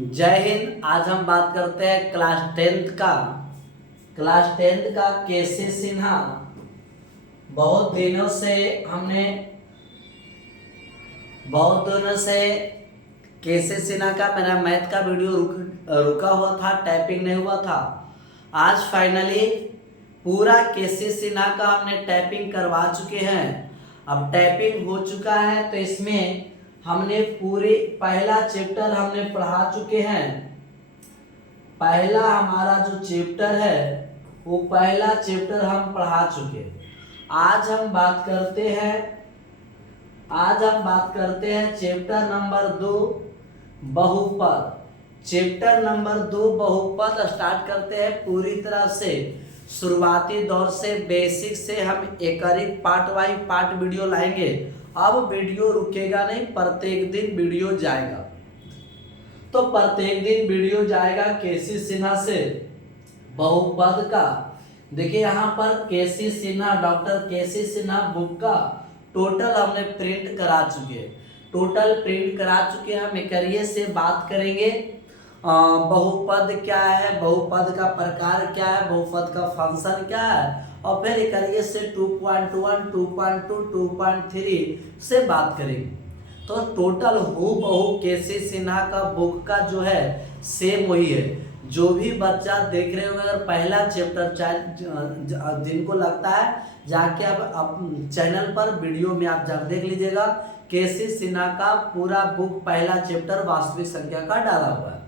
जय हिंद। आज हम बात करते हैं क्लास टेंथ का केसी सिन्हा। हमने बहुत दिनों से केसी सिन्हा का मेरा मैथ का वीडियो रुका हुआ था, टाइपिंग नहीं हुआ था। आज फाइनली पूरा केसी सिन्हा का हमने टाइपिंग करवा चुके हैं। अब टाइपिंग हो चुका है तो इसमें हमने पूरे पहला चैप्टर हमने पढ़ा चुके हैं। पहला हमारा जो चैप्टर है वो पहला चैप्टर हम पढ़ा चुके। आज हम बात करते हैं चैप्टर नंबर 2 बहुपद। चैप्टर नंबर 2 बहुपद स्टार्ट करते हैं पूरी तरह से शुरुआती दौर से, बेसिक से। हम एक पार्ट वाइज पार्ट वीडियो लाएंगे। अब वीडियो रुकेगा नहीं, प्रत्येक दिन वीडियो जाएगा। तो प्रत्येक दिन वीडियो जाएगा केसी सिन्हा से बहुपद का। देखिए यहाँ पर केसी सिन्हा, डॉक्टर केसी सिन्हा बुक का टोटल हमने प्रिंट करा चुके हैं। हम एक से बात करेंगे बहुपद क्या है, बहुपद का प्रकार क्या है, बहुपद का फंक्शन क्या है, और फिर एक से 2.1, 2.2, 2.3 से बात करेंगे। तो टोटल हूबहू केसी सिन्हा का बुक का जो है सेम वही है। जो भी बच्चा देख रहे होंगे, अगर पहला चैप्टर जिनको लगता है जाके अब चैनल पर वीडियो में आप जाकर देख लीजिएगा। केसी सिन्हा का पूरा बुक पहला चैप्टर वास्तविक संख्या का डाला हुआ है।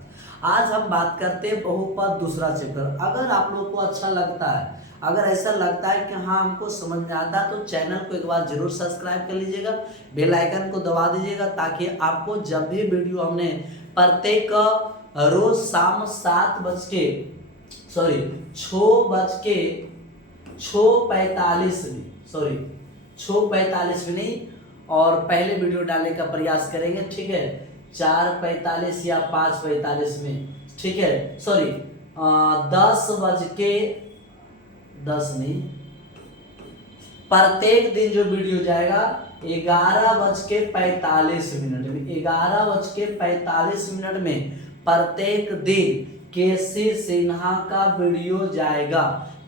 आज हम बात करते हैं बहुपद दूसरा चैप्टर। अगर आप लोग को अच्छा लगता है, अगर ऐसा लगता है कि हाँ हमको समझ में आता है, तो चैनल को एक बार जरूर सब्सक्राइब कर लीजिएगा, बेल आइकन को दबा दीजिएगा, ताकि आपको जब भी वीडियो हमने प्रत्येक रोज शाम 6:45 में नहीं, और पहले वीडियो डालने का प्रयास करेंगे, ठीक है। 4:45 या 5:45 में, ठीक है। 10 नहीं, प्रत्येक दिन जो वीडियो जाएगा 11:45 में प्रत्येक दिन केसी सिन्हा का वीडियो जाएगा।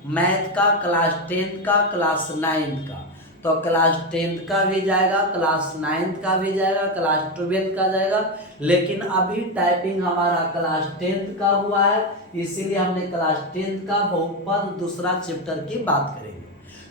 मैथ का, क्लास 10 का, क्लास 9 का। तो क्लास 10 का भी जाएगा, क्लास 9 का भी जाएगा, क्लास 12 का जाएगा। लेकिन अभी टाइपिंग हमारा क्लास 10 का हुआ है, इसीलिए हमने क्लास 10 का बहुपद दूसरा चैप्टर की बात करेंगे।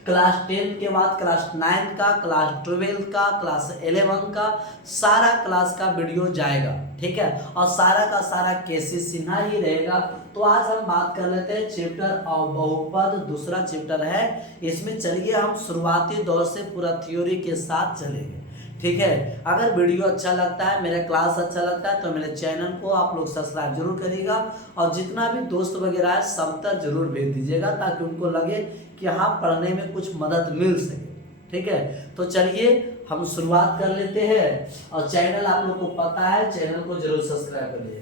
क्लास 10 के बाद क्लास 9 का, क्लास 12 का, क्लास 11 का सारा क्लास का वीडियो जाएगा, ठीक है। और सारा का सारा केसी सिन्हा ही रहेगा। तो आज हम बात कर लेते हैं चैप्टर और बहुपद दूसरा चैप्टर है। इसमें चलिए हम शुरुआती दौर से पूरा थ्योरी के साथ चलेंगे, ठीक है। अगर वीडियो अच्छा लगता है, मेरा क्लास अच्छा लगता है, तो मेरे चैनल को आप लोग सब्सक्राइब जरूर करिएगा, और जितना भी दोस्त वगैरह है सब तक जरूर भेज दीजिएगा, ताकि उनको लगे कि हाँ पढ़ने में कुछ मदद मिल सके, ठीक है। तो चलिए हम शुरुआत कर लेते हैं, और चैनल आप लोग को पता है, चैनल को जरूर सब्सक्राइब कर लीजिएगा।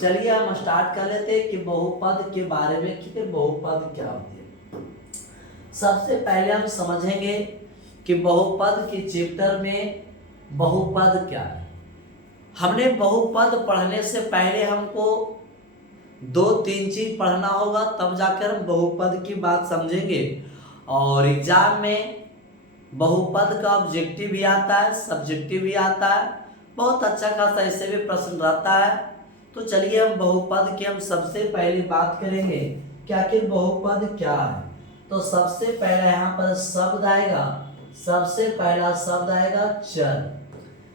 चलिए हम स्टार्ट कर लेते हैं कि बहुपद के बारे में, कि बहुपद क्या होती है। सबसे पहले हम समझेंगे कि बहुपद के चैप्टर में बहुपद क्या है। हमने बहुपद पढ़ने से पहले हमको 2-3 चीज पढ़ना होगा, तब जाकर हम बहुपद की बात समझेंगे। और एग्जाम में बहुपद का ऑब्जेक्टिव भी आता है, सब्जेक्टिव भी आता है, बहुत अच्छा खासा ऐसे भी प्रश्न रहता है। तो चलिए हम बहुपद की हम सबसे पहले बात करेंगे कि आखिर बहुपद क्या है। तो सबसे पहला यहाँ पर शब्द आएगा, सबसे पहला शब्द आएगा चर।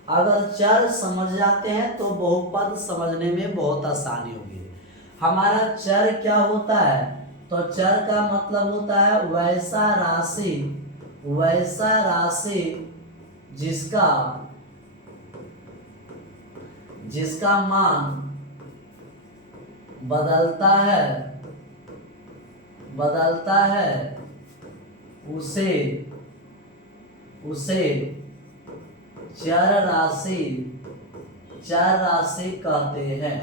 अगर चर समझ जाते हैं तो बहुपद समझने में बहुत आसानी होगी। हमारा चर क्या होता है, तो चर का मतलब होता है वैसा राशि जिसका मान बदलता है उसे चर राशि कहते हैं।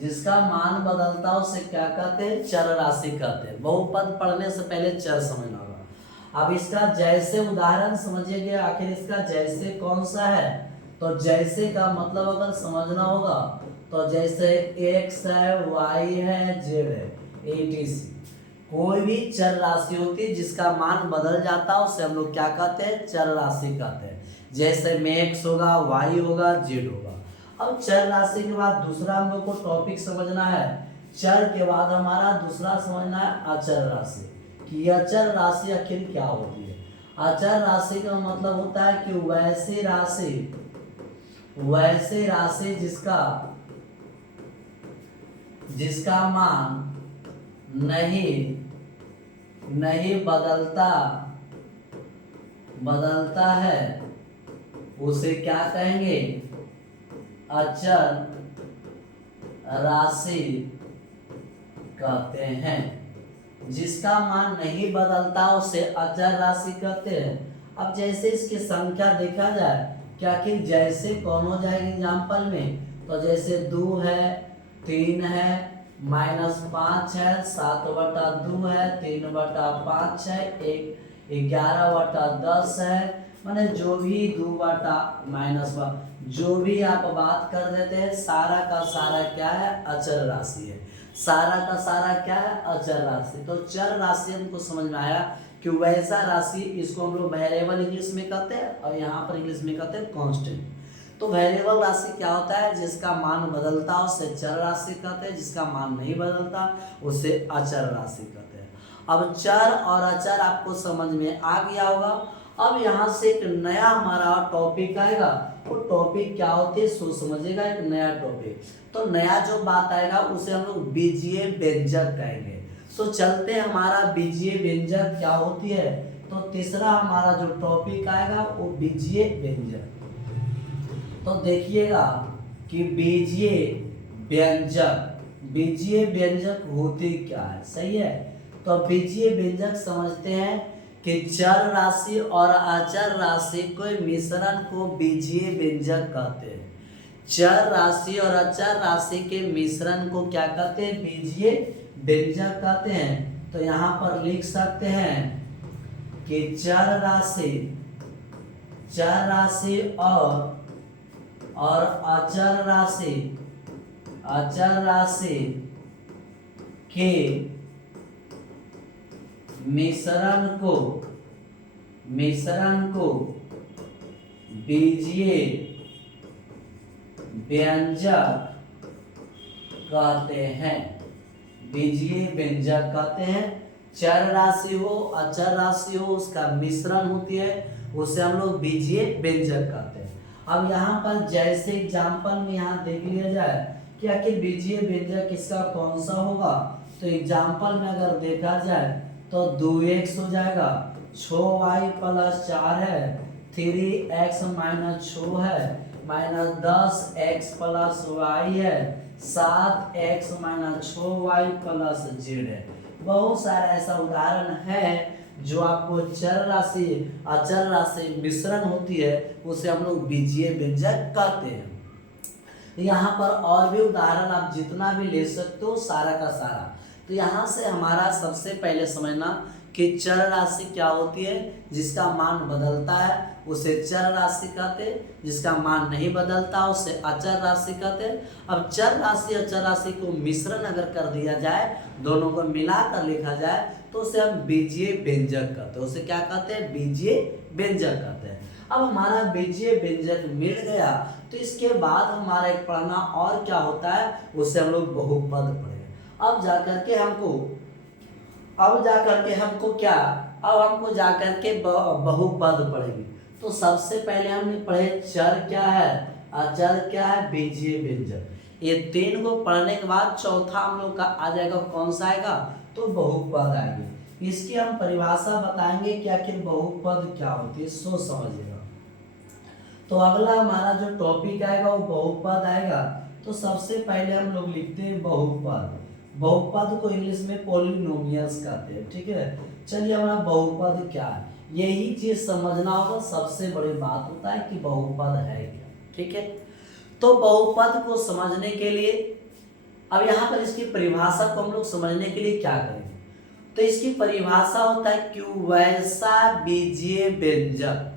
जिसका मान बदलता है उसे क्या कहते हैं, चर राशि कहते हैं। बहुपद पढ़ने से पहले चर समझना होगा। अब इसका जैसे उदाहरण समझिए, आखिर इसका जैसे कौन सा है। तो जैसे का मतलब अगर समझना होगा तो जैसे x है, y है, z है, etc। कोई भी चर राशि होती है जिसका मान बदल जाता है उसे हम लोग क्या कहते हैं, चर राशि कहते हैं। जैसे में x होगा, y होगा, z होगा। अब चर राशि के बाद दूसरा हम लोग को टॉपिक समझना है। चर के बाद हमारा दूसरा समझना है अचर राशि, कि अचर राशि आखिर क्या होती है। अचर राशि का मतलब होता है कि वैसे राशि जिसका मान नहीं बदलता है उसे क्या कहेंगे, अचर राशि कहते हैं। जिसका मान नहीं बदलता उसे अचर राशि कहते हैं। अब जैसे इसकी संख्या देखा जाए क्या कि जैसे कौन हो जाएगी एग्जाम्पल में, तो जैसे 2 है, 3 है, -5 है, 7/2 है, 3/5 है, 11/10 है, माने जो भी 2/-1 जो भी आप बात कर देते हैं सारा का सारा क्या है, अचर राशि है। सारा का सारा क्या है, अचर राशि। तो चर राशि हमको समझ में आया कि वैसा राशि, इसको हम लोग वेरिएबल इंग्लिश में कहते हैं और यहाँ पर इंग्लिश में कहते हैं कांस्टेंट। तो वेरिएबल राशि क्या होता है, जिसका मान बदलता है उसे चर राशि कहते हैं, जिसका मान नहीं बदलता उसे अचर राशि कहते हैं। अब चर और अचर आपको समझ में आ गया होगा। अब यहाँ से एक नया हमारा टॉपिक आएगा। वो टॉपिक क्या होती है सो समझिएगा, एक नया टॉपिक। तो नया जो बात आएगा उसे हम लोग बीजीय व्यंजक कहेंगे। तो चलते हमारा बीजीय व्यंजक क्या होती है। तो तीसरा हमारा जो टॉपिक आएगा वो बीजीय व्यंजक। तो देखिएगा कि बीजीय व्यंजक होती क्या है, सही है। तो बीजीय व्यंजक समझते हैं कि चर राशि और अचर राशि के मिश्रण को बीजीय व्यंजक कहते हैं। चर राशि और अचर राशि के मिश्रण को क्या कहते हैं, बीजीय व्यंजक कहते हैं। तो यहाँ पर लिख सकते हैं कि चर राशि और अचर राशि के मिश्रण को बीजीय व्यंजक कहते हैं। बीजीय व्यंजक कहते हैं। चर राशि हो, अचर राशि हो, उसका मिश्रण होती है, उसे हम लोग बीजीय व्यंजक कहते हैं। अब यहाँ पर जैसे एग्जाम्पल में यहाँ देख लिया जाए कि आखिर बीजीय व्यंजक इसका कौन सा होगा। तो एग्जाम्पल में अगर देखा जाए तो 2x हो जाएगा, 6y + 4 है, 3x - 6 है, -10x + y है, 7x - 6y + z है। बहुत सारा ऐसा उदाहरण है जो आपको चर राशि अचर राशि मिश्रण होती है, उसे हम लोग बीजीय व्यंजक कहते हैं। यहाँ पर और भी उदाहरण आप जितना भी ले सकते हो सारा का सारा। तो यहाँ से हमारा सबसे पहले समझना कि चर राशि क्या होती है, जिसका मान बदलता है उसे चर राशि कहते हैं, जिसका मान नहीं बदलता उसे अचर राशि कहते हैं। अब चर राशि अचर राशि को मिश्रण अगर कर दिया जाए, दोनों को मिलाकर लिखा जाए तो उसे हम बीजीय व्यंजक कहते हैं। उसे क्या कहते हैं, बीजीय व्यंजक कहते हैं। अब हमारा बीजीय व्यंजक मिल गया तो इसके बाद हमारा एक पढ़ना और क्या होता है, उसे हम लोग बहुपद पढ़ेंगे। अब जाकर के हमको जाकर के बहुपद पढ़ेंगे। तो सबसे पहले हमने पढ़े चर क्या है, अचर क्या है, बीजीय व्यंजक। ये 3 को पढ़ने के बाद चौथा हम लोग का आ जाएगा, कौन सा आएगा, तो बहुपद आएगी। इसकी हम परिभाषा बताएंगे कि आखिर बहुपद क्या होती है, सो समझिएगा। तो अगला हमारा जो टॉपिक आएगा वो बहुपद आएगा। तो सबसे पहले हम लोग लिखते हैं बहुपद। बहुपद को इंग्लिश में पॉलिनोमियल्स कहते हैं, ठीक है। चलिए हमारा बहुपद क्या है, यही चीज समझना होगा। सबसे बड़ी बात होता है कि बहुपद है क्या, ठीक है। तो बहुपद को समझने के लिए अब यहाँ पर इसकी परिभाषा को हम लोग समझने के लिए क्या करेंगे। तो इसकी परिभाषा होता है कि वैसा बीजीय व्यंजक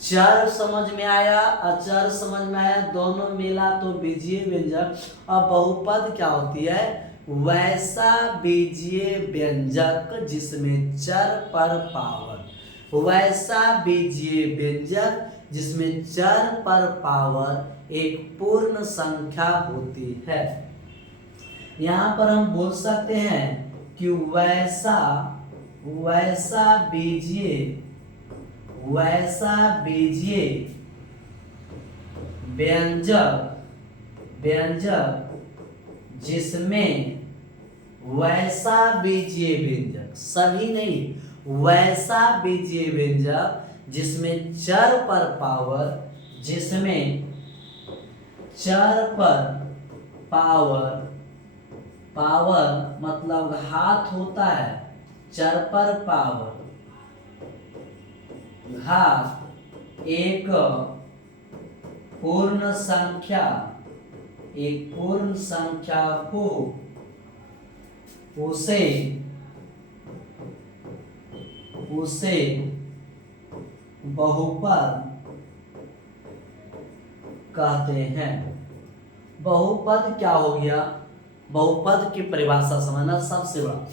चर समझ में आया, अचर समझ में आया, दोनों मिला तो बीजीय व्यंजक। अब बहुपद क्या होती है? वैसा बीजीय व्यंजक जिसमें चर पर पावर, वैसा बीजीय व्यंजक जिसमें चर पर पावर एक पूर्ण संख्या होती है। यहां पर हम बोल सकते हैं कि वैसा बीजीय व्यंजक जिसमें वैसा बीजीय व्यंजक, सभी नहीं, वैसा बीजीय व्यंजक जिसमें चर पर पावर, जिसमें चर पर पावर मतलब घात होता है, चर पर पावर घात एक पूर्ण संख्या हो, उसे बहुपद कहते हैं। बहुपद क्या हो गया? बहुपद की परिभाषा समझना सबसे बड़ा,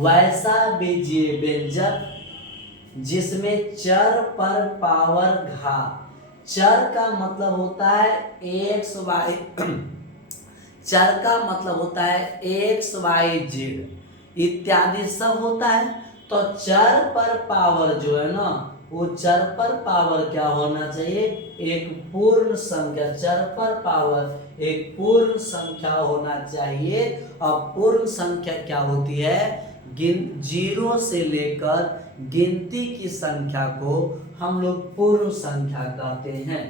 वैसा बीजीय व्यंजक जिसमें चर पर पावर घात, चर का मतलब होता है एक्स वाई, चर का मतलब होता है एक्स वाई जेड इत्यादि सब होता है। तो चर पर पावर जो है ना, वो चर पर पावर क्या होना चाहिए? एक पूर्ण संख्या। चर पर पावर एक पूर्ण संख्या होना चाहिए। और पूर्ण संख्या क्या होती है? जीरो से लेकर गिनती की संख्या को हम लोग पूर्ण संख्या कहते हैं।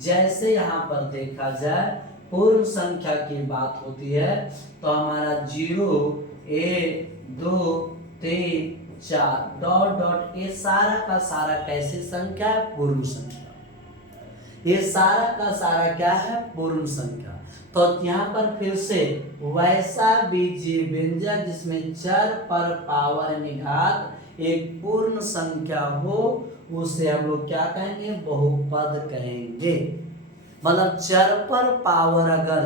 जैसे यहाँ पर देखा जाए, पूर्ण संख्या की बात होती है तो हमारा 0 1 2 3 4 डॉट डॉट, ये सारा का सारा कैसी संख्या है? पूर्ण संख्या। ये सारा का सारा क्या है? पूर्ण संख्या। तो यहाँ पर फिर से वैसा बीजीय व्यंजक जिसमें चर पर पावर निघात एक पूर्ण संख्या हो, उसे हम लोग क्या कहेंगे? बहुपद कहेंगे। मतलब चर पर पावर, अगर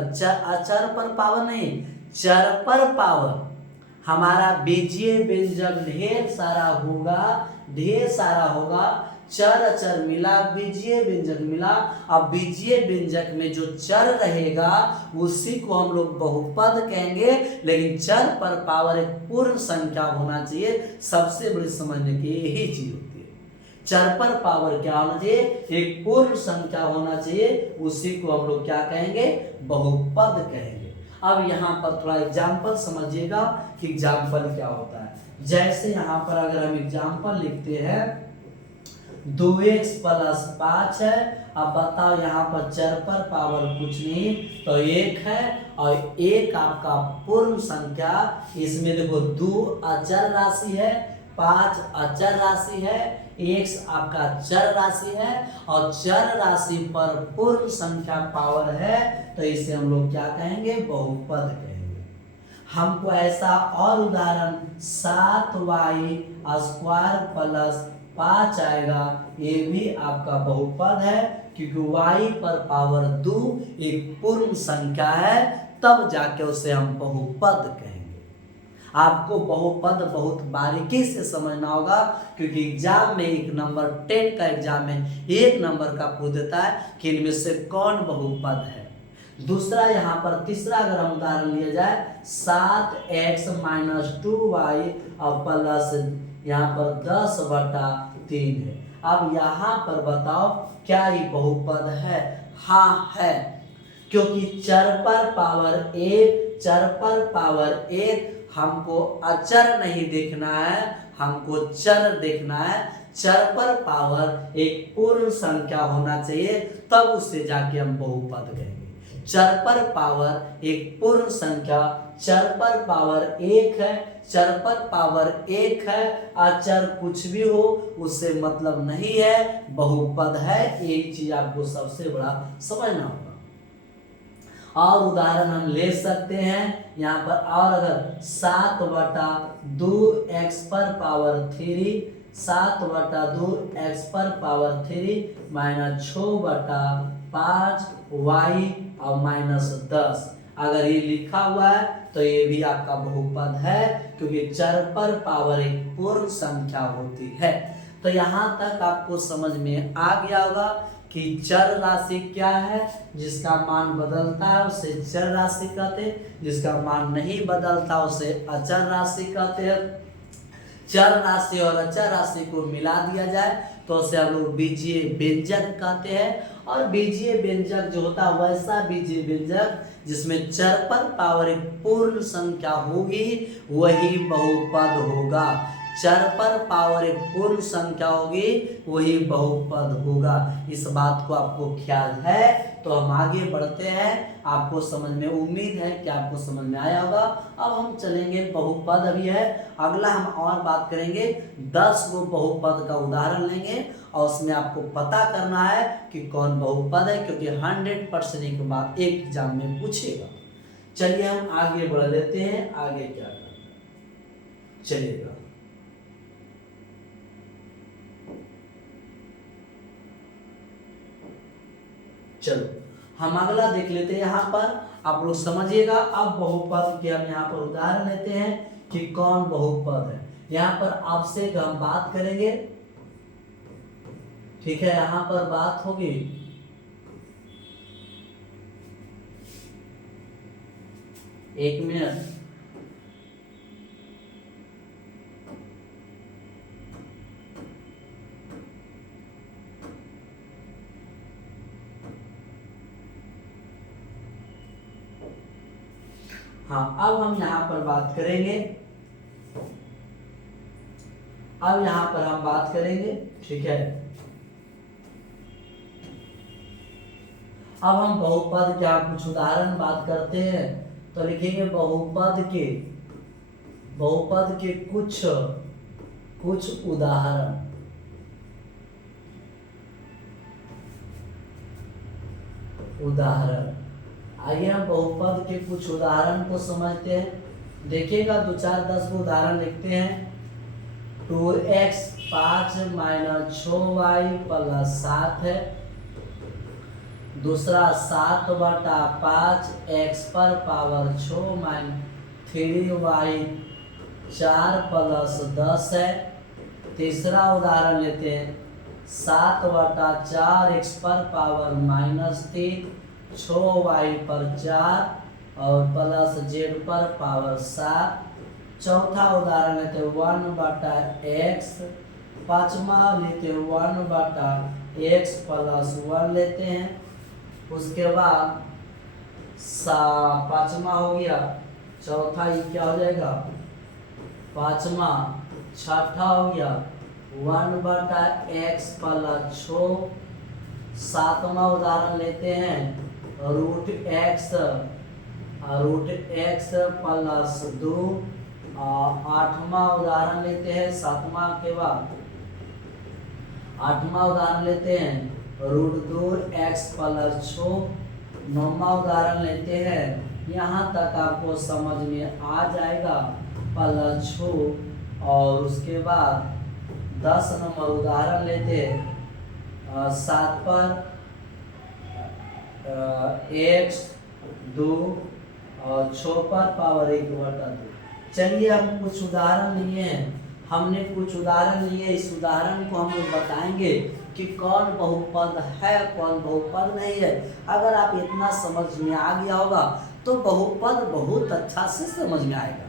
अचर पर पावर नहीं, चर पर पावर हमारा बीजीय व्यंजक ढेर सारा होगा, चर अचर मिला, बीजीय व्यंजक मिला। अब बीजीय व्यंजक में जो चर रहेगा उसी को हम लोग बहुपद कहेंगे। लेकिन चर पर पावर एक पूर्ण संख्या होना चाहिए। सबसे बड़ी समझने की यही चीज होती है। चर पर पावर क्या होना चाहिए? एक पूर्ण संख्या होना चाहिए, उसी को हम लोग क्या कहेंगे? बहुपद कहेंगे। अब यहाँ पर थोड़ा एग्जाम्पल समझिएगा कि एग्जाम्पल क्या होता है। जैसे यहाँ पर अगर हम एग्जाम्पल लिखते हैं, 2x + 5 है। अब बताओ यहाँ पर चर पर पावर कुछ नहीं तो 1 है, और 1 आपका पूर्ण संख्या। इसमें देखो 2 अचर राशि है, 5 अचर राशि है, x आपका चर राशि है, और चर राशि पर पूर्ण संख्या पावर है, तो इसे हम लोग क्या कहेंगे? बहुपद कहेंगे। हमको ऐसा और उदाहरण 7y² + 5 आएगा, ये भी आपका बहुपद है, क्योंकि y पर पावर 2 एक पूर्ण संख्या है, तब जाके उसे हम बहुपद कहेंगे। आपको बहुपद बहुत बारीकी से समझना होगा, क्योंकि एग्जाम में 1 नंबर 10 का एग्जाम में 1 नंबर का पूछ देता है कि इनमें से कौन बहुपद है। दूसरा यहाँ पर तीसरा अगर हम उदाहरण लिया जाए, 7x - 2y और प्लस यहाँ पर 10/3 है। अब यहाँ पर बताओ क्या ये बहुपद है? हाँ है, क्योंकि चर पर पावर 1 हमको अचर नहीं देखना है, हमको चर देखना है। चर पर पावर एक पूर्ण संख्या होना चाहिए, तब उससे जाके हम बहुपद कहेंगे। चर पर पावर एक पूर्ण संख्या, चर पर पावर 1 है, चर पर पावर 1 है, अचर कुछ भी हो उससे मतलब नहीं है, बहुपद है। एक चीज आपको सबसे बड़ा समझना होगा। और उदाहरण हम ले सकते हैं यहाँ पर, और अगर 7/2x पर पावर 3 7/2 x पर पावर 3 माइनस 6/5 y और -10। अगर ये लिखा हुआ है तो ये भी आपका बहुपद है, क्योंकि चर पर पावर एक पूर्ण संख्या होती है। तो यहाँ तक आपको समझ में आ गया होगा कि चर राशि क्या है। जिसका मान बदलता है उसे चर राशि कहते हैं, जिसका मान नहीं बदलता उसे अचर राशि कहते हैं। चर राशि और अचर राशि को मिला दिया जाए तो उसे हम लोग बीजीय व्यंजक कहते हैं। और बीजीय व्यंजक जो होता है वैसा बीजीय व्यंजक जिसमें चर पर पावर एक पूर्ण संख्या होगी वही बहुपद होगा। चर पर पावर एक पूर्ण संख्या होगी वही बहुपद होगा। इस बात को आपको ख्याल है तो हम आगे बढ़ते हैं। आपको समझ में, उम्मीद है कि आपको समझ में आया होगा। अब हम चलेंगे, बहुपद अभी है, अगला हम और बात करेंगे 10 गो बहुपद का उदाहरण लेंगे और उसमें आपको पता करना है कि कौन बहुपद है, क्योंकि 100% एक बात एक एग्जाम में पूछेगा। चलिए हम आगे बढ़ लेते हैं, आगे क्या करना चलेगा। चलो हम अगला देख लेते हैं। यहाँ पर आप लोग समझिएगा। अब बहुपद के हम यहाँ पर उदाहरण लेते हैं कि कौन बहुपद है। यहाँ पर आपसे हम बात करेंगे, ठीक है। यहाँ पर बात होगी एक मिनट, हाँ अब हम यहाँ पर बात करेंगे, अब यहाँ पर हम बात करेंगे, ठीक है। अब हम बहुपद क्या कुछ उदाहरण बात करते हैं तो लिखेंगे बहुपद के कुछ उदाहरण। आइए हम बहुपद के कुछ उदाहरण को समझते हैं। देखिएगा 2 4 10 को उदाहरण लिखते हैं। 2x 5 - 6y + 7 है। दूसरा 7/5 x पर पावर 6 - 3y 4 + 10 है। तीसरा उदाहरण लेते हैं 7/4 x पर पावर -3 6y पर 4 और प्लस z पर पावर 7। चौथा उदाहरण लेते 1/x। पांचवा लेते 1/x + 1 लेते हैं। उसके बाद पांचवा हो गया, चौथा ये क्या हो जाएगा पांचवा। छठा हो गया 1/x + 6। सातवां उदाहरण लेते हैं √x + 2। आठवां उदाहरण लेते हैं, सातवां के बाद आठवां उदाहरण लेते हैं √2x + 6। नौवां उदाहरण लेते हैं, यहाँ तक आपको समझ में आ जाएगा + 6। और उसके बाद 10 नंबर उदाहरण लेते हैं 7 पर x 2 और 6 पर पावर 1/2। चलिए हम कुछ उदाहरण लिए हैं, हमने कुछ उदाहरण लिए। इस उदाहरण को हम लोग बताएंगे कि कौन बहुपद है कौन बहुपद नहीं है। अगर आप इतना समझ में आ गया होगा तो बहुपद बहुत अच्छा से समझ में आएगा।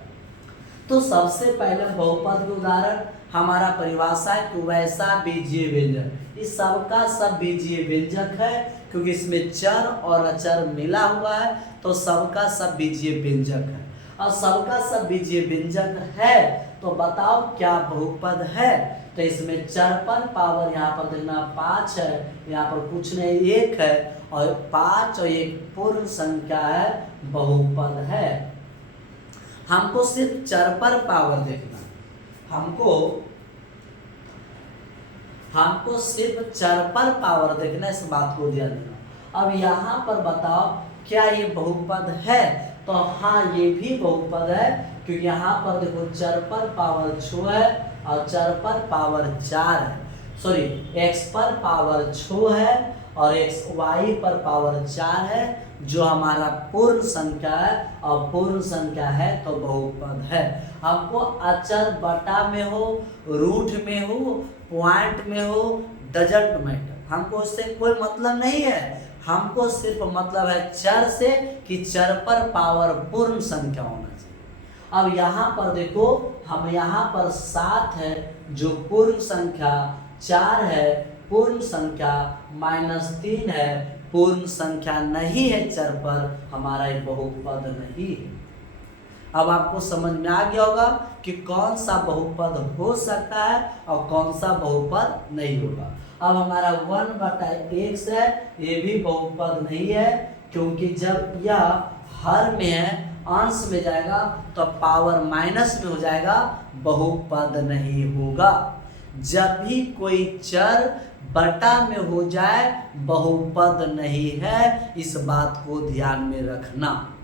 तो सबसे पहले बहुपद के उदाहरण हमारा परिभाषा है कि वैसा बीजीय व्यंजक। इस सबका सब बीजीय व्यंजक है, क्योंकि इसमें चर और अचर मिला हुआ है तो सबका सब बीजीय व्यंजक है। और सबका सब बीजीय व्यंजक है तो बताओ क्या बहुपद है। तो इसमें चर पर पावर यहाँ पर देखना 5 है, यहाँ पर कुछ नहीं 1 है, और 5 और 1 पूर्ण संख्या है, बहुपद है। हमको सिर्फ चर पर पावर देखना, हमको सिर्फ चर पर पावर देखना, इस बात को ध्यान देना। अब यहाँ पर बताओ क्या ये बहुपद है। तो हाँ ये भी बहुपद है, क्योंकि यहाँ पर देखो चर पर पावर 6 है और चर पर पावर 4 है, सॉरी x पर पावर 6 है और x y पर पावर 4 है, जो हमारा पूर्ण संख्या है और पूर्ण संख्या है तो बहुपद है। हमको अचर बटा में हो, रूट में हो, पॉइंट में हो, डजंट मैटर, हमको उससे कोई मतलब नहीं है। हमको सिर्फ मतलब है चर से कि चर पर पावर पूर्ण संख्या होना चाहिए। अब यहाँ पर देखो, हम यहाँ पर 7 है जो पूर्ण संख्या, 4 है पूर्ण संख्या, -3 है पूर्ण संख्या नहीं है चर पर, हमारा ये बहुपद नहीं है। अब आपको समझ में आ गया होगा कि कौन सा बहुपद हो सकता है और कौन सा बहुपद नहीं होगा। अब हमारा 1/x है, ये भी बहुपद नहीं है, क्योंकि जब यह हर में है, अंश में जाएगा तो पावर माइनस में हो जाएगा, बहुपद नहीं होगा। जब भी कोई चर बटा में हो जाए बहुपद नहीं है, इस बात को ध्यान में रखना।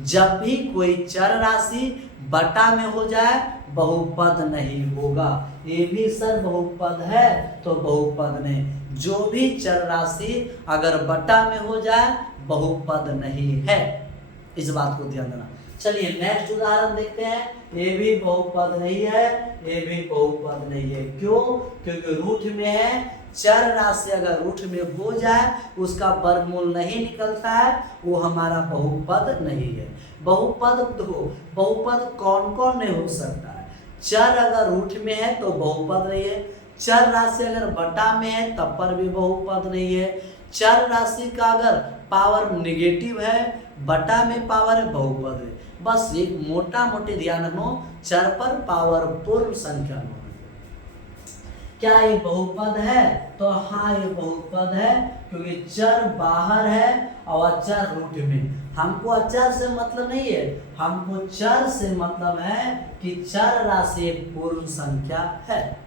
जब भी कोई चर राशि बटा में हो जाए बहुपद नहीं होगा। ये भी सर बहुपद है तो बहुपद नहीं, जो भी चर राशि अगर बटा में हो जाए बहुपद नहीं है, इस बात को ध्यान देना। चलिए नेक्स्ट उदाहरण देखते हैं। ये भी बहुपद नहीं है, ये भी बहुपद नहीं है। क्यों? क्योंकि रूट में है, चर राशि अगर रूट में हो जाए उसका वर्गमूल नहीं निकलता है, वो हमारा बहुपद नहीं है। बहुपद देखो, बहुपद कौन कौन नहीं हो सकता है? चर अगर रूट में है तो बहुपद नहीं है, चर राशि अगर बटा में है तब पर भी बहुपद नहीं है, चर राशि का अगर पावर निगेटिव है, बटा में पावर है, बहुपद है। बस एक मोटा मोटी ध्यान रखो, चर पर पावर पूर्ण संख्या में। क्या ये बहुपद है? तो हाँ ये बहुपद है, क्योंकि चर बाहर है और अचर रूट में। हमको अचर से मतलब नहीं है, हमको चर से मतलब है कि चर राशि एक पूर्ण संख्या है।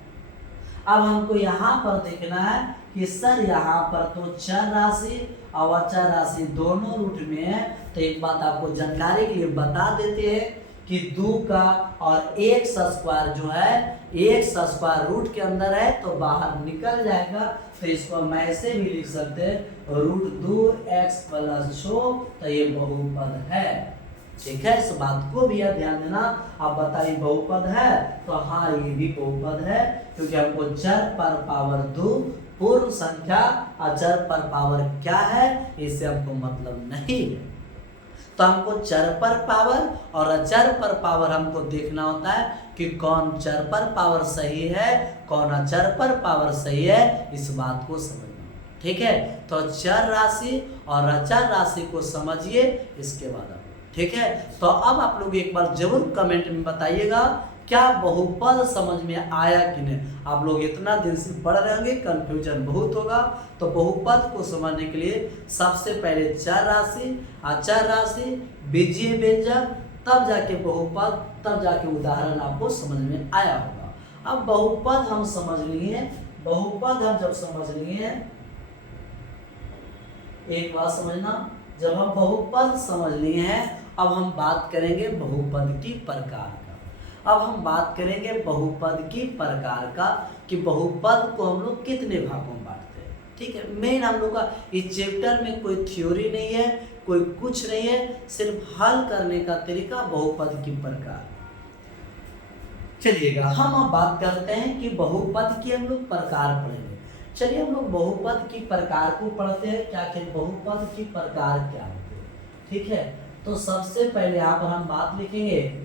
अब हमको यहाँ पर देखना है कि सर यहाँ पर तो चर राशि और अचर राशि दोनों रूट में है, तो एक बात आपको जानकारी के लिए बता देते हैं कि 2 का और x² जो है, x² रूट के अंदर है तो बाहर निकल जाएगा, तो इसको हम ऐसे भी लिख सकते हैं √2x + 6, तो ये बहुपद है। ठीक है, इस बात को भी ध्यान देना। आप बताइए बहुपद है? तो हाँ ये भी बहुपद है, क्योंकि हमको चर पर पावर 2 पूर्ण संख्या, अचर पर पावर क्या है इससे हमको मतलब नहीं है। तो हमको चर पर पावर और अचर पर पावर हमको देखना होता है कि कौन चर पर पावर सही है, कौन अचर पर पावर सही है, इस बात को समझना। ठीक है, तो चर राशि और अचर राशि को समझिए, इसके बाद आप, ठीक है। तो अब आप लोग एक बार जरूर कमेंट में बताइएगा क्या बहुपद समझ में आया कि नहीं। आप लोग इतना दिन से पढ़ रहे होंगे, कंफ्यूजन बहुत होगा। तो बहुपद को समझने के लिए सबसे पहले चर राशि, अचर राशि, बीजीय व्यंजक, तब जाके बहुपद, तब जाके उदाहरण आपको समझ में आया होगा। अब बहुपद हम समझ लिए, बहुपद हम जब समझ लिए, एक बात समझना, जब हम बहुपद समझ लिए हैं, अब हम बात करेंगे बहुपद की प्रकार का। अब हम बात करेंगे बहुपद की प्रकार का कि बहुपद को हम लोग कितने भागों में बांटते हैं। ठीक है, मेन हम लोग का इस चैप्टर में कोई थ्योरी नहीं है, कोई कुछ नहीं है, सिर्फ हल करने का तरीका, बहुपद की प्रकार। चलिएगा हम अब बात करते हैं कि बहुपद की हम लोग प्रकार पढ़ेंगे। चलिए हम लोग बहुपद की प्रकार को पढ़ते हैं कि आखिर बहुपद की प्रकार क्या होते हैं। ठीक है, तो सबसे पहले यहाँ पर हम बात लिखेंगे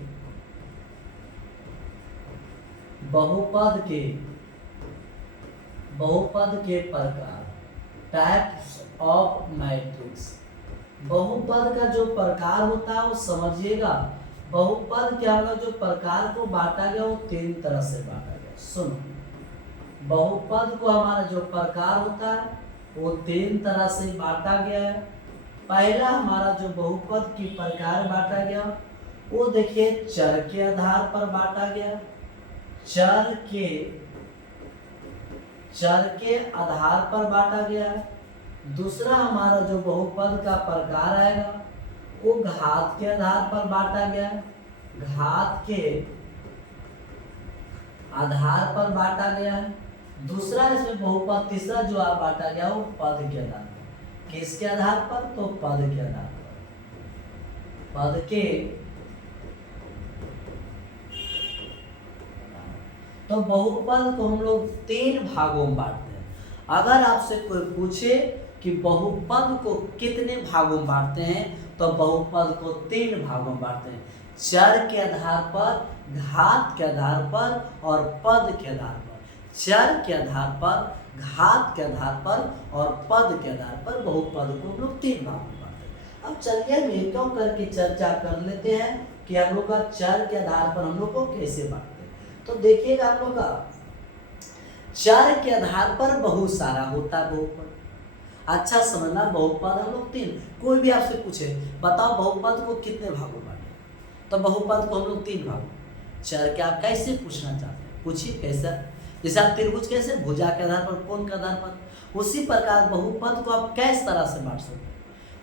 बहुपद के प्रकार, टाइप्स ऑफ मैट्रिक्स। बहुपद का जो प्रकार होता है वो समझिएगा। बहुपद क्या होगा, जो प्रकार को बांटा गया वो 3 तरह से बांटा गया। सुनो, बहुपद को हमारा जो प्रकार होता है वो 3 तरह से बांटा गया है। पहला हमारा जो बहुपद की प्रकार बांटा गया वो देखिए चर के आधार पर बांटा गया, चर के आधार पर बांटा गया है। दूसरा हमारा जो बहुपद का प्रकार आएगा वो घात के आधार पर बांटा गया है, घात के आधार पर बांटा गया है। दूसरा इसमें बहुपद, तीसरा जो आप बांटा गया वो पद के आधार पर। किसके आधार पर? तो पद के आधार पर। पद के, तो बहुपद को हम लोग 3 भागों में बांटते हैं। अगर आपसे कोई पूछे कि बहुपद को कितने भागों में बांटते हैं, तो बहुपद को 3 भागों में बांटते हैं। चर के आधार पर, घात के आधार पर और पद के आधार पर। चर के आधार पर, घात के आधार पर और पद के आधार पर बहुपद को हम लोग 3 भागों में बांटते हैं। अब चलिए हम एक करके चर्चा कर लेते हैं कि हम लोग का चर के आधार पर हम लोग को कैसे बांटते हैं। तो देखिएगा आप लोग का चर के आधार पर बहुत सारा होता है बहुपद। अच्छा समझना, बहुपद हम लोग 3। कोई भी आपसे पूछे बताओ बहुपद को कितने भागों में बांटे, तो बहुपद को हम लोग 3 भागों। चर के आप कैसे पूछना चाहते हैं पूछिए, कैसा? जैसे आप त्रिभुज कैसे भुजा के आधार पर, कोण के आधार पर, उसी प्रकार बहुपद को आप किस तरह से बांट सकते हैं?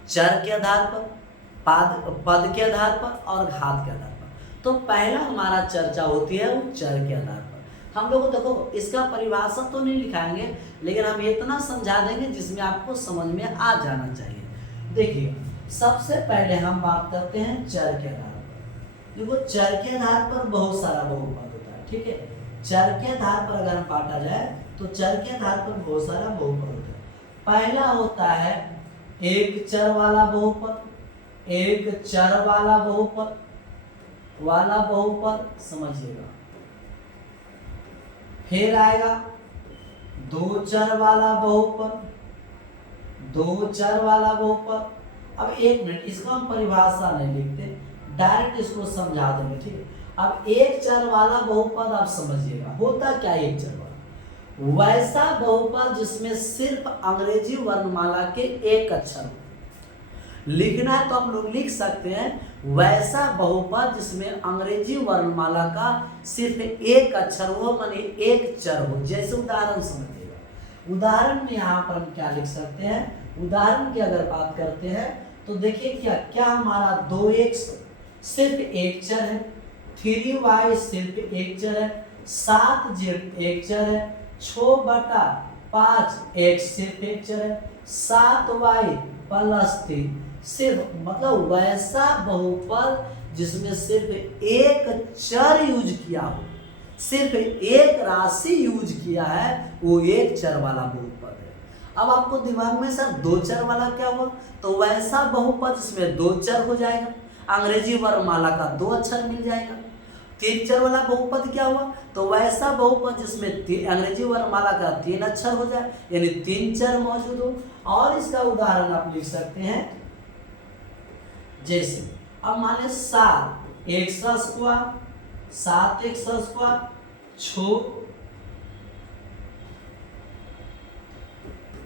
चर के आधार पर, पद के आधार पर और घात के आधार पर। तो पहला हमारा चर्चा होती है वो चर के आधार पर। हम लोग देखो इसका परिभाषा तो नहीं लिखाएंगे, लेकिन हम इतना समझा देंगे जिसमें आपको समझ में आ जाना चाहिए। देखिए सबसे पहले हम बात करते हैं चर के आधार पर। देखो चर के आधार पर बहुत सारा बहुपद होता है, ठीक है। चर के आधार पर अगर हम बांटा जाए तो चर के आधार पर बहुत सारा बहुपद होता है। पहला होता है एक चर वाला बहुपद। एक चर वाला बहुपद समझिएगा। फिर आएगा दो चर वाला बहुपद। दो चर वाला बहुपद। अब एक मिनट, इसका हम परिभाषा नहीं लिखते, डायरेक्ट इसको समझा देंगे, ठीक है। अब एक चर वाला बहुपद आप समझिएगा होता क्या है। एक चर वाला वैसा बहुपद जिसमें सिर्फ अंग्रेजी वर्णमाला के एक अक्षर हो। लिखना है तो हम लोग लिख सकते हैं वैसा बहुपद जिसमें अंग्रेजी वर्णमाला का सिर्फ एक अक्षर हो, माने एक चर हो। जैसे उदाहरण समझिएगा। उदाहरण में यहाँ पर हम क्या लिख सकते हैं? उदाहरण की अगर बात करते हैं तो देखिए क्या हमारा 2x सिर्फ एक चर है, 3y सिर्फ एक चर है, 7z एक चर है, 6/5 x सिर्फ एक चर है, 7y + 3 सिर्फ, मतलब वैसा बहुपद जिसमें सिर्फ एक चर यूज किया हो, सिर्फ एक राशि यूज किया है, वो एक चर वाला बहुपद है। अब आपको दिमाग में सर दो चर वाला क्या हुआ? तो वैसा बहुपद जिसमें दो चर हो जाएगा, अंग्रेजी वर्णमाला का 2 अक्षर मिल जाएगा। 3 चर वाला बहुपद क्या हुआ? तो वैसा बहुपद जिसमें अंग्रेजी वर्णमाला का 3 अक्षर हो जाए, यानी 3 चर मौजूद हो। और इसका उदाहरण आप लिख सकते हैं जैसे, अब माने 7x² 7x²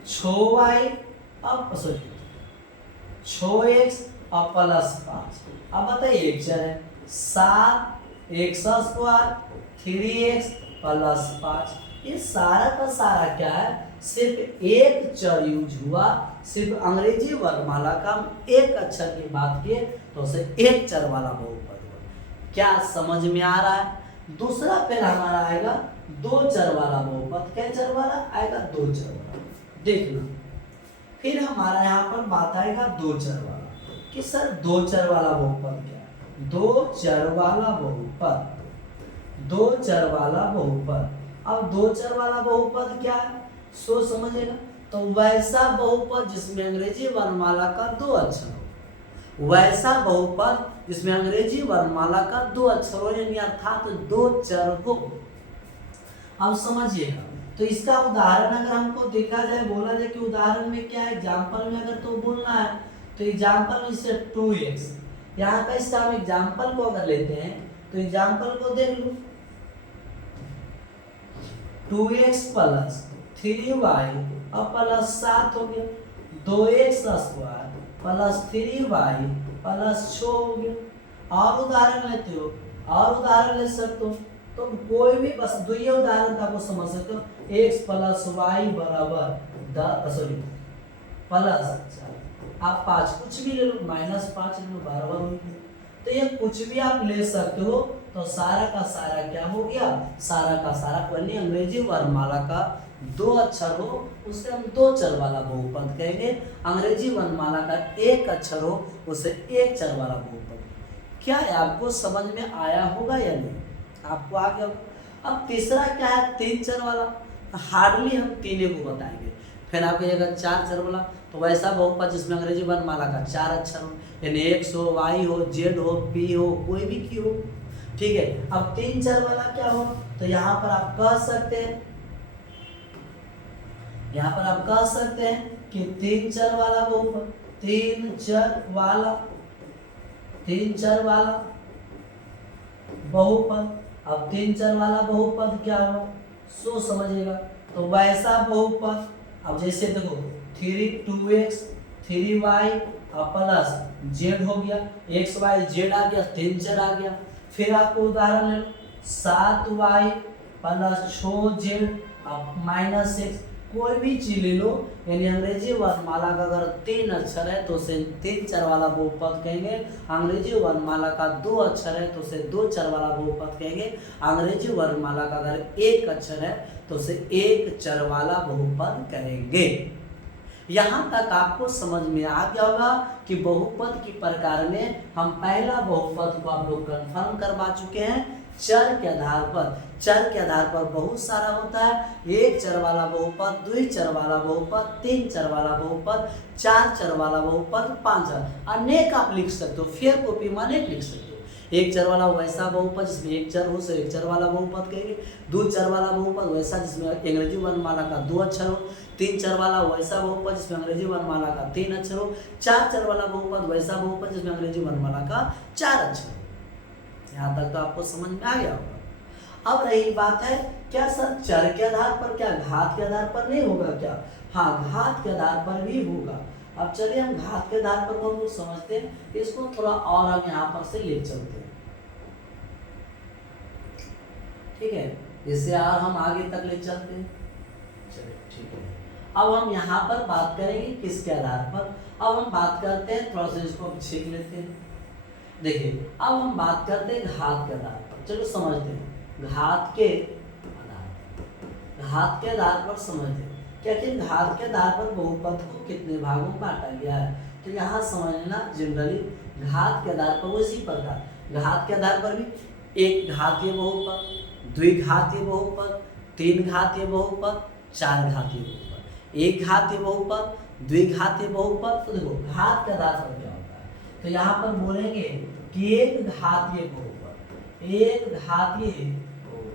6y, अब सॉरी 6x और +5। अब बताइए एक चर है 7x² 3x +5। ये सारा का सारा क्या है? सिर्फ एक चर यूज हुआ, सिर्फ अंग्रेजी वर्णमाला का एक अक्षर की बात किए तो उसे एक चर वाला बहुपद हुआ। क्या समझ में आ रहा है? दूसरा फिर हमारा आएगा दो चर वाला बहुपद। क्या चर वाला आएगा? दो चर वाला। देखना फिर हमारा यहाँ पर बात आएगा दो चर वाला, कि सर दो चर वाला बहुपद क्या है? दो चर वाला बहुपद, दो चर वाला बहुपद। अब दो चर वाला बहुपद क्या है सो समझेगा। तो वैसा बहुपद जिसमें अंग्रेजी वर्णमाला का 2 अक्षर हो, वैसा बहुपद जिसमें अंग्रेजी वर्णमाला का 2 अक्षर हो, यानी अर्थात 2 चर हो। अब समझिएगा, तो इसका उदाहरण अगर हमको देखा जाए, बोला जाए कि उदाहरण में क्या है, एग्जाम्पल में अगर तो बोलना है तो एग्जाम्पल में इसे 2x, यहाँ का इसका हम एग्जाम्पल को अगर लेते हैं तो एग्जाम्पल को देख लो, 2x + 3y अब +7 हो गया, 2x² + 3y + 6 हो गया। और उदाहरण लेते हो, और उदाहरण ले सकते हो, तो कोई भी बस दो ये उदाहरण आपको समझ सकते हो। x + y + आप 5 कुछ भी ले लो, -5 ले लो, बराबर हो गया। तो ये कुछ भी आप ले सकते हो। तो सारा का सारा क्या हो गया, सारा का सारा यानी अंग्रेजी वर्णमाला का 2 अक्षर हो उसे हम 2 चर वाला बहुपद कहेंगे। अंग्रेजी वर्णमाला का 1 अक्षर हो उसे 1 चर वाला बहुपद। क्या है आपको समझ में आया होगा या नहीं, आपको आ गया। अब तीसरा क्या है, 3 चर वाला। हार्डली हम 3 को बताएंगे। फिर आप कहिएगा 4 चर वाला, तो वैसा बहुपद जिसमें अंग्रेजी वर्णमाला का 4 अक्षर हो, यानी एक्स हो, वाई हो, जेड हो, पी हो, कोई भी की हो। ठीक है, अब 3 चर वाला क्या हो, तो यहाँ पर आप कह सकते हैं, यहाँ पर आप कह सकते हैं कि 3 चर वाला बहुपद, 3 चर वाला बहुपद। अब 3 चर वाला बहुपद क्या हो, सो समझिएगा। तो वैसा बहुपद, अब जैसे देखो 3 2x 3y प्लस z हो गया, x y z आ गया, 3 चर आ गया। फिर आपको उदाहरण ले लो 7y plus 6z minus x, कोई भी चीज ले लो, यानी अंग्रेजी वर्णमाला का अगर 3 अक्षर है तो उसे 3 चर वाला बहुपद कहेंगे। अंग्रेजी वर्णमाला का 2 अक्षर है तो उसे 2 चर वाला बहुपद कहेंगे। अंग्रेजी वर्णमाला का अगर 1 अक्षर है तो उसे 1 चर वाला बहुपद कहेंगे। यहाँ तक आपको समझ में आ गया होगा कि बहुपद के प्रकार में हम पहला बहुपद को आप लोग कंफर्म करवा चुके हैं। चर के आधार पर बहुत सारा होता है। 1 चर वाला बहुपद, 2 चर वाला बहुपद, 3 चर वाला बहुपद, 4 चर वाला बहुपद, 5 चर, अनेक आप लिख सकते हो, फेयर कॉपी में अनेक लिख सकते हो। 1 चर वाला वैसा बहुपद जिसमें 1 चर हो उसे 1 चर वाला बहुपद कहेंगे। 2 चर वाला बहुपद वैसा जिसमें अंग्रेजी वर्णमाला का 2 अक्षर हो। 3 चर वाला वैसा बहुपद जिसमें अंग्रेजी वर्णमाला का 3 अक्षर हो। 4 चर वाला बहुपद वैसा बहुपद जिसमें अंग्रेजी वर्णमाला का 4 अक्षर हो। यहाँ तक तो आपको समझ में आ गया होगा। अब रही बात है, क्या सर चर के आधार पर, क्या घात के आधार पर नहीं होगा क्या? हाँ, घात के आधार पर भी होगा। अब चलिए हम घात के आधार पर हम लोग समझते हैं, इसको थोड़ा और हम यहाँ पर से ले चलते हैं। ठीक है, इससे और हम आगे तक ले चलते हैं। चलिए ठीक है, अब हम यहाँ पर बात करेंगे किसके आधार पर। अब हम बात करते हैं, थोड़ा सा इसको छीन लेते हैं। देखिए, अब हम बात करते हैं घात के आधार पर। चलो समझते हैं घात के आधार पर समझते हैं क्या कि घात के आधार पर बहुपद को कितने भागों में बांटा गया है। तो यहाँ समझना, जनरली घात के आधार पर उसी प्रकार घात के आधार पर भी 1 घातीय बहुपद, 2 घातीय बहुपद, 3 घातीय बहुपद, 4 घातीय बहुपद, 1 घातीय बहुपद, 2 घातीय बहुपद। तो देखो घात के आधार पर क्या होता है, तो यहाँ पर बोलेंगे कि 1 घातीय बहुपद, 1 घातीय बहुपद।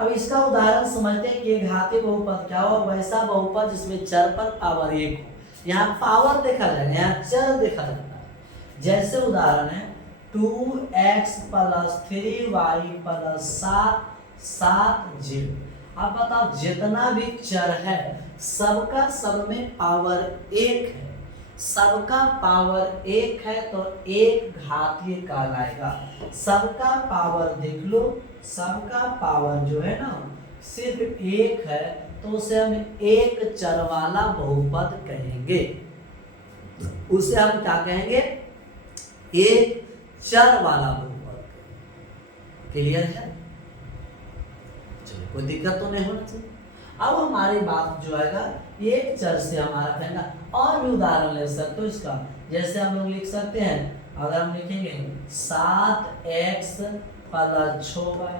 अब इसका उदाहरण समझते हैं कि 1 घातीय बहुपद क्या हो, वैसा बहुपद जिसमें चर पर पावर 1 हो। यहाँ पावर देखा जाएगा, यहाँ चर देखा जाता है। जैसे उदाहरण है 2x plus 3y plus 7z। अब बताओ, जितना भी चर है सबका सब में पावर 1 है, सबका पावर 1 है तो 1 घातीय कहलाएगा। सबका पावर देख लो, सबका पावर जो है ना सिर्फ 1 है तो उसे हम 1 चर वाला बहुपद कहेंगे। उसे हम क्या कहेंगे, 1 चर वाला बहुपद। क्लियर है? चलिए, कोई दिक्कत तो नहीं होना चाहिए। अब हमारी बात जो है 1 चर से हमारा कहना, और भी उदाहरण ले सकते हो इसका। जैसे हम लोग लिख सकते हैं, अगर हम लिखेंगे 7x प्लस 6y,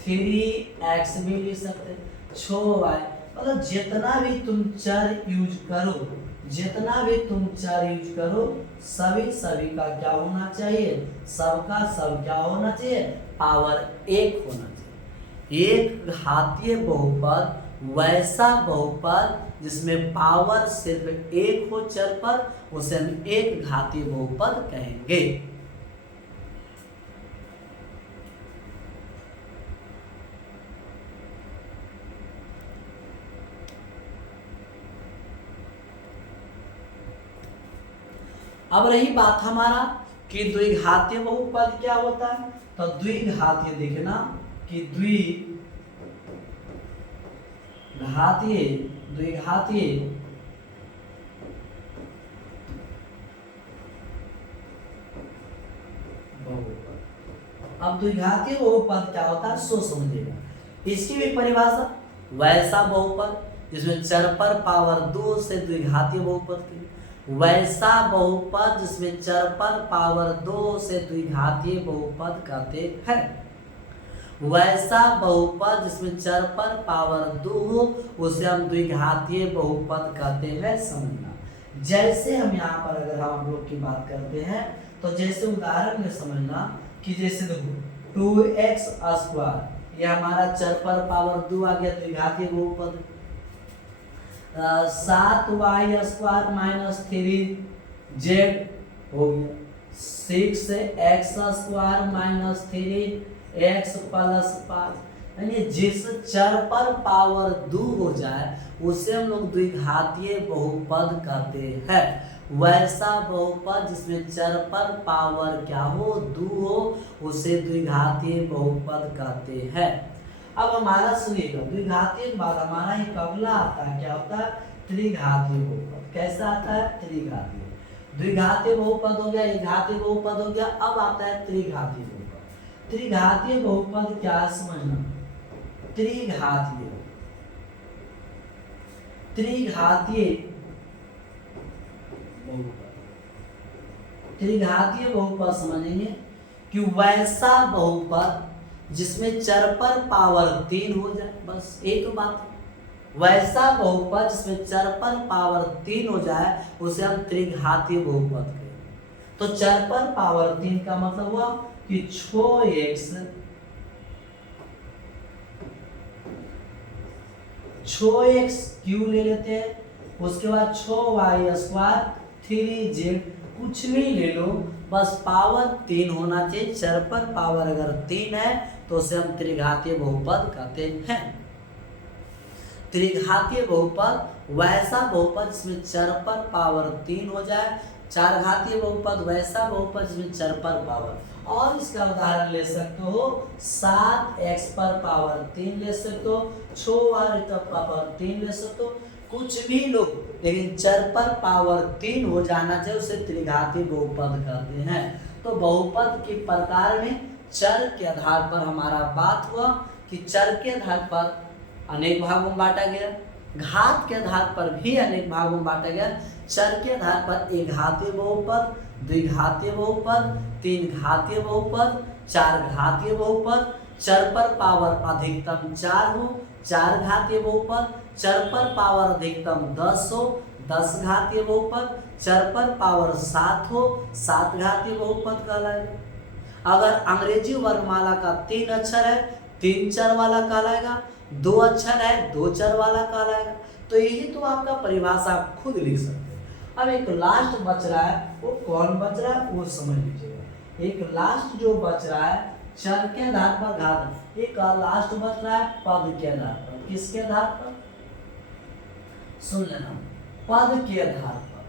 3x भी लिख सकते हैं, 6y। मतलब जितना भी तुम चर यूज करो, जितना भी तुम चर यूज करो, सभी का क्या होना चाहिए, सबका सब क्या होना चाहिए, पावर 1 होना चाहिए। 1 घातीय बहुपद वैसा बहुपद जिसमें पावर सिर्फ 1 हो चर पर, उसे हम 1 घातीय बहुपद कहेंगे। अब रही बात हमारा कि द्विघातीय बहुपद क्या होता है। तो द्विघातीय देखना कि द्विघातीय अब द्विघातीय बहुपद क्या होता है सो समझिएगा। इसकी भी परिभाषा वैसा बहुपद जिसमें चर पर पावर 2 से द्विघातीय बहुपद की, वैसा बहुपद जिसमें चर पर पावर 2 से द्विघातीय बहुपद कहते हैं। वैसा बहुपद जिसमें चर पर पावर 2 हो उसे हम द्विघातीय बहुपद कहते हैं। समझना, जैसे हम यहाँ पर अगर हम लोग की बात करते हैं तो जैसे उदाहरण में समझना कि जैसे देखो 2x² ये हमारा चर पर पावर 2 आ गया द्विघातीय बहुपद। 7y² - 3z हो गया। 6x² - 3x + 5 यानी जिस चर पर पावर 2 हो जाए उसे हम लोग द्विघातीय बहुपद कहते हैं। वैसा बहुपद जिसमें चर पर पावर क्या हो 2 हो उसे द्विघातीय बहुपद कहते हैं। अब हमारा सुनिएगा द्विघातीय के बाद हमारा एक अगला आता है, क्या होता है त्रिघातीय बहुपद। कैसा आता है त्रिघातीय। द्विघातीय बहुपद हो गया, एक घातीय बहुपद हो गया, अब आता है त्रिघातीय बहुपद। त्रिघातीय बहुपद क्या समझना, त्रिघातीय त्रिघातीय बहुपद समझेंगे कि वैसा बहुपद जिसमें चर पर पावर 3 हो जाए, बस एक तो बात है। वैसा बहुपद जिसमें चर पर पावर 3 हो जाए उसे हम त्रिघातीय बहुपद कहेंगे। तो चर पर पावर 3 का मतलब हुआ कि 6x क्यू ले लेते हैं, उसके बाद 6y² 3z कुछ भी ले लो, बस पावर 3 होना चाहिए। चर पर पावर अगर 3 है तो उसे हम त्रिघातीय बहुपद कहते हैं। त्रिघातीय बहुपद वैसा बहुपद जिसमें चर पर पावर 3 हो जाए। चार घातीय बहुपद वैसा बहुपद जिसमें चर पर पावर, और इसका उदाहरण ले सकते हो 7x पर पावर 3 ले सकते हो, 6y पर पावर 3 ले सकते हो, कुछ भी लो लेकिन चर पर पावर 3 हो जाना चाहिए, उसे त्रिघातीय बहुपद कहते हैं। तो बहुपद के प्रकार में चर के आधार पर हमारा बात हुआ कि चर के आधार पर अनेक भागों में बांटा गया, घात के आधार पर भी अनेक भागों में बांटा गया। चर के आधार पर एक घातीय बहुपद, द्विघातीय बहुपद, तीन घातीय बहुपद, चार घातीय बहुपद, चर पर पावर अधिकतम 4 हो 4 घातीय बहुपद, चर पर पावर अधिकतम 10 हो 10 घातीय बहुपद, चर पर पावर 7 हो 7 घातीय बहुपद कहलाएगा। अगर अंग्रेजी वर्णमाला का 3 अक्षर है 3 चर वाला कहलाएगा, 2 अक्षर है 2 चर वाला कहलाएगा। तो यही तो आपका परिभाषा आप खुद लिख सकते हैं। अब एक लास्ट बच रहा है, वो कौन बच रहा है वो समझ लीजिएगा। एक लास्ट जो बच रहा है चर के आधार पर घात, एक लास्ट बच रहा है पद के आधार पर। किसके आधार पर सुन लेना, पद के आधार पर,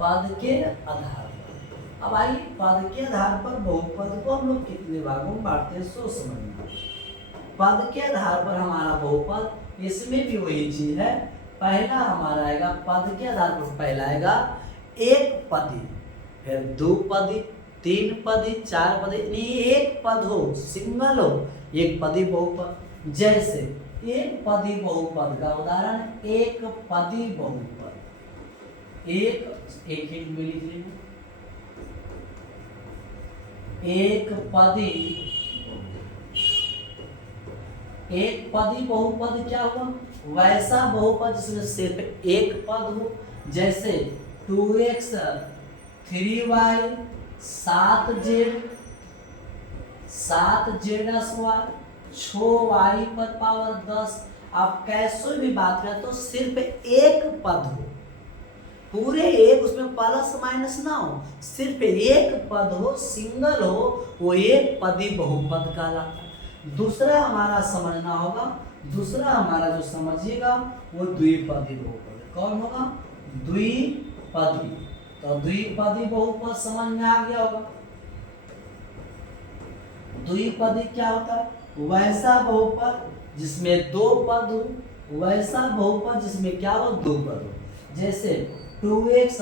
पद के आधार पर। अब आइए पद के आधार पर बहुपद को हम लोग कितने भागों में बांटते हैं सो समझना। पद के आधार पर हमारा बहुपद, इसमें भी वही चीज है। पहला हमारा आएगा पद के आधार पर, पहला आएगा एक पदी, फिर 2 पदी, 3 पदी, 4 पदी, नहीं एक पद हो सिंगल हो एक पदी बहुपद। जैसे एक पदी बहुपद का उदाहरण एक पदी बहुपद, एक हिंट में लिख लीजिए, एक पदी बहुपद क्या हुआ, वैसा बहुपद जिसमें सिर्फ एक पद हो। जैसे 2x 3y 7z 7z² 6y पर पावर 10। आप कैसे भी बात करें तो सिर्फ एक पद हो, पूरे एक, उसमें प्लस माइनस ना हो, सिर्फ एक पद हो, सिंगल हो, वो एक पदी बहुपद कहलाता है। दूसरा हमारा समझना होगा, दूसरा हमारा जो समझिएगा वो द्विपदी बहुपद। कौन होगा, द्विपदी। तो द्विपदी बहुपद समझ में आ गया होगा। द्विपदी क्या होता है, वैसा बहुपद जिसमें 2 पद हो, वैसा बहुपद जिसमें क्या हो 2 पद हो। जैसे 2x² -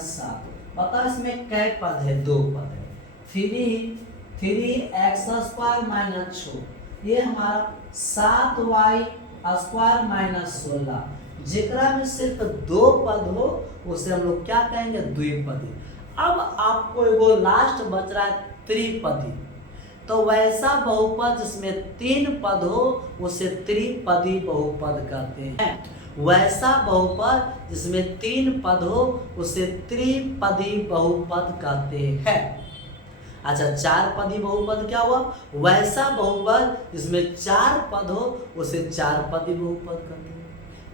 7, पता इसमें कै पद है, 2 पद है। 3 3x² माइनस 6, ये हमारा 7y² माइनस 16, जेकरा में सिर्फ 2 पद हो उसे हम लोग क्या कहेंगे, द्विपदी। अब आपको एगो लास्ट बच रहा है त्रिपदी, तो वैसा बहुपद जिसमें 3 पद हो उसे त्रिपदी बहुपद कहते हैं। वैसा बहुपद जिसमें 3 पद हो उसे त्रिपदी बहुपद कहते हैं। अच्छा, 4 पदी बहुपद क्या हुआ, वैसा बहुपद जिसमें 4 पद हो उसे 4 पदी बहुपद कहते हैं।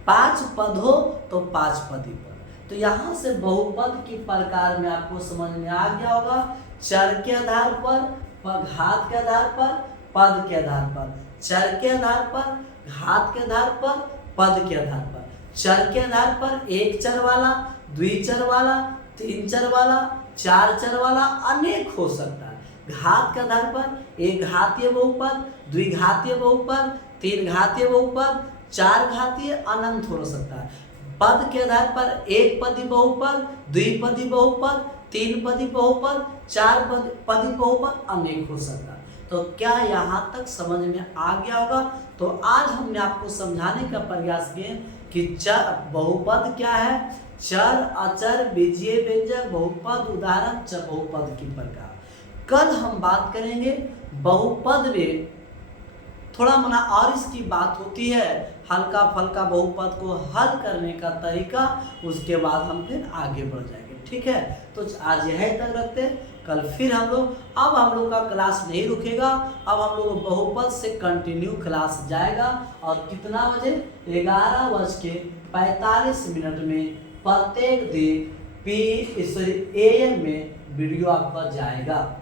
5 पद हो तो 5 पदी पद। तो यहाँ से बहुपद की प्रकार में आपको समझ में आ गया होगा, चर के आधार पर, घात के आधार पर, पद के आधार पर, चर के आधार पर, घात के आधार पर, पद के आधार पर। चर के आधार पर 1 चर वाला, 2 चर वाला, 3 चर वाला, 4 चर वाला, अनेक हो सकता है। घात के आधार पर 1 घातीय बहुपद, 2 घातीय बहुपद, 3 घातीय बहुपद, 4 घातीय, अनंत हो सकता है। पद के आधार पर 1 पदी बहुपद, 2 पदी बहुपद, 3 पदी बहुपद, 4 पदी बहुपद, अनेक हो सकता है। तो क्या यहाँ तक समझ में आ गया होगा? तो आज हमने आपको समझाने का प्रयास किया कि चर बहुपद क्या है, चर, अचर, बीजीय व्यंजक, बहुपद, उदाहरण, चर बहुपद की प्रकार। कल हम बात करेंगे बहुपद में थोड़ा मना और इसकी बात होती है, हल्का फल्का बहुपद को हल करने का तरीका, उसके बाद हम फिर आगे बढ़ जाएंगे। ठीक है, तो आज यही तक रखते हैं, कल फिर हम लोग, अब हम लोग का क्लास नहीं रुकेगा, अब हम लोग बहुपद से कंटिन्यू क्लास जाएगा। और कितना बजे, 11:45 में प्रत्येक दिन AM में वीडियो आपका जाएगा।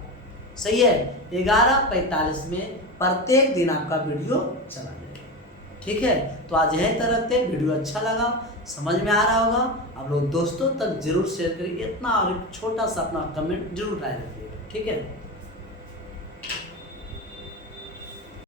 सही है, 11:45 में प्रत्येक दिन आपका वीडियो चला जाएगा। ठीक है, तो आज यही तरह रखते, वीडियो अच्छा लगा, समझ में आ रहा होगा, आप लोग दोस्तों तक जरूर शेयर करिए, इतना और एक छोटा सा अपना कमेंट जरूर डाल दीजिएगा। ठीक है।